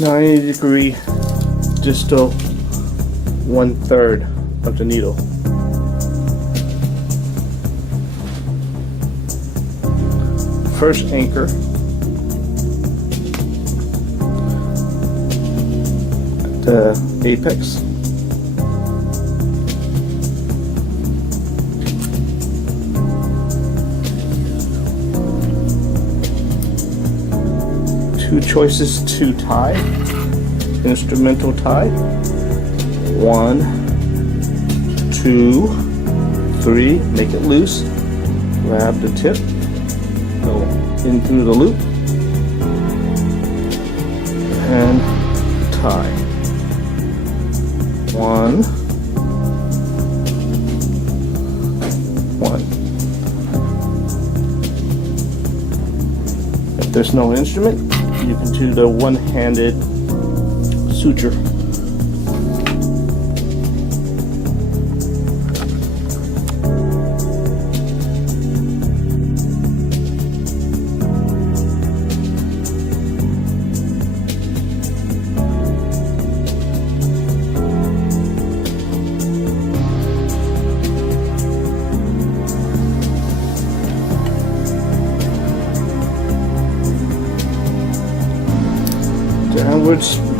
90-degree distal 1/3 of the needle. First anchor at the apex. Two choices to tie. Instrumental tie. 1, 2, 3. Make it loose. Grab the tip. Go in through the loop. And tie. 1, 1. If there's no instrument, you can do the one-handed suture.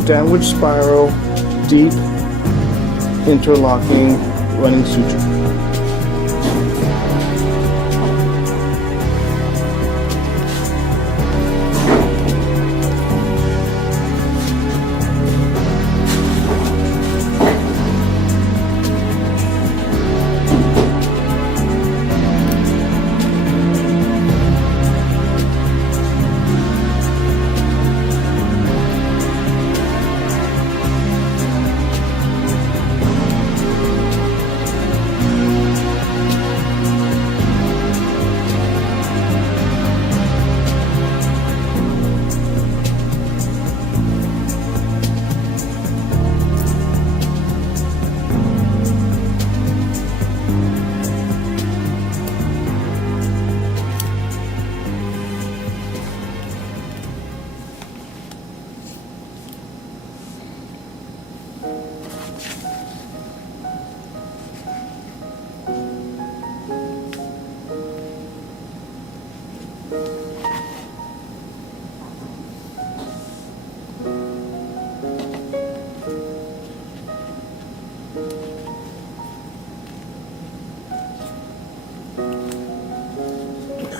Downward spiral, deep, interlocking, running suture.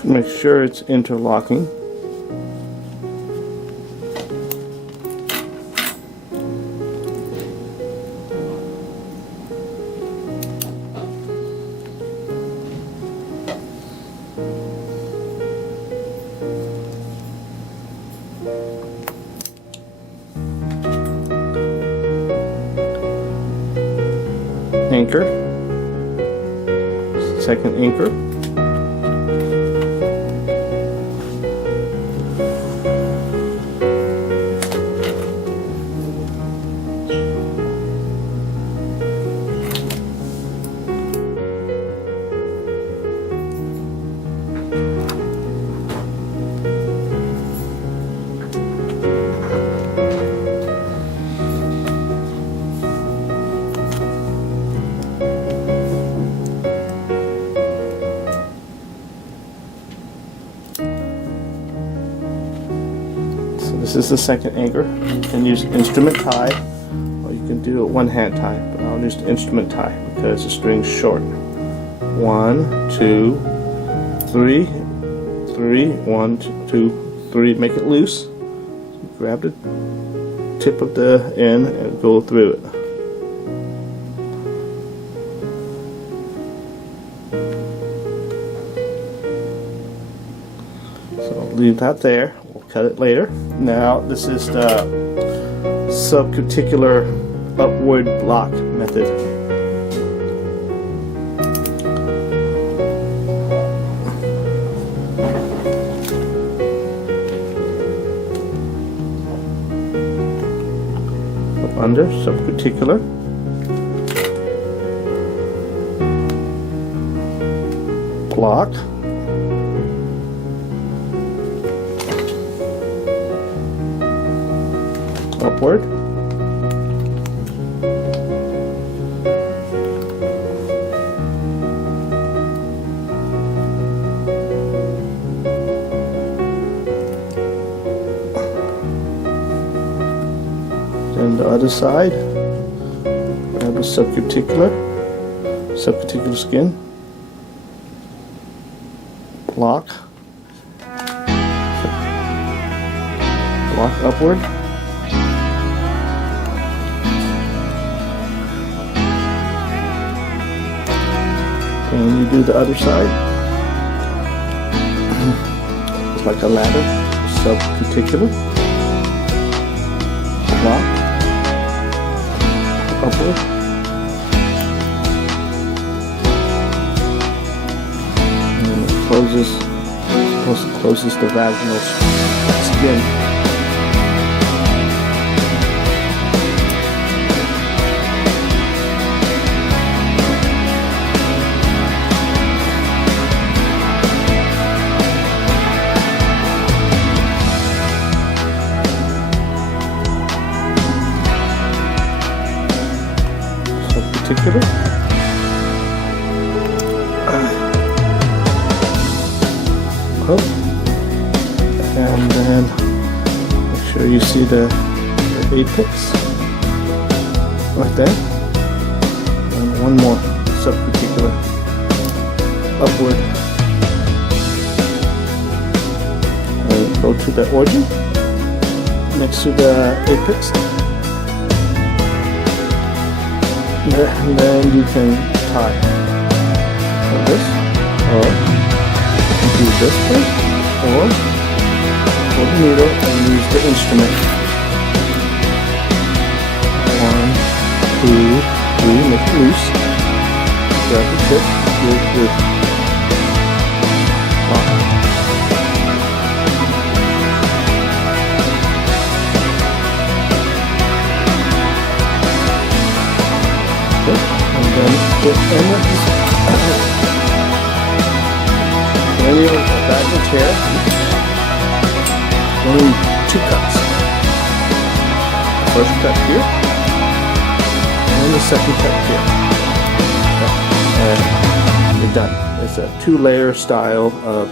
Make sure it's interlocking. Anchor. Second anchor. This is the second anchor. You can use instrument tie, or you can do a one-hand tie, but I'll use the instrument tie because the string's short. 1, 2, 3, 3, 1, 2, 3. Make it loose. Grab the tip of the end and go through it. So leave that there. Cut it later. Now this is the subcuticular upward block method. Under subcuticular. Block. upward. Then the other side, grab the subcuticular skin, block upward, and you do the other side. It's like a ladder, subcuticular, block upward, and it closes the vaginal skin. Subcuticular. Up. And then make sure you see the apex like that. And one more subcuticular upward. And go to the origin next to the apex. And then you can tie like this, or do this way, or hold the needle and use the instrument. 1, 2, 3, make it loose. Grab the tip, good. And then the end of this linear vaginal tear, only 2 cuts. First cut here, and the second cut here. And you're done. It's a 2-layer style of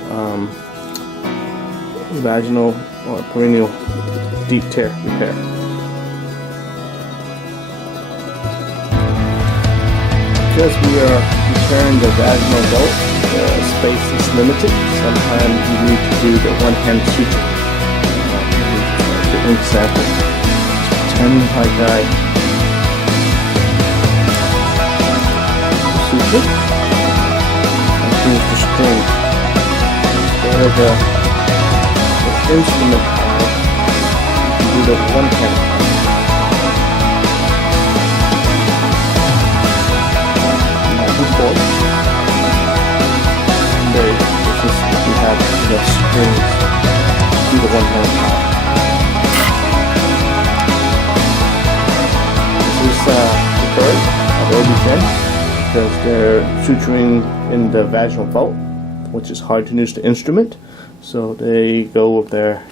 vaginal or perineal deep tear repair. Because we are repairing the vaginal vault, the space is limited. Sometimes you need to do the one-hand suture. The ink sample. Pretend like I suture. And here's the string. Instead of the instrument tie, you do the one-hand tie. And there, you have the strings to the one-hand tie. This is preferred at OB-GYN because they're suturing in the vaginal vault, which is hard to use the instrument. So they go with their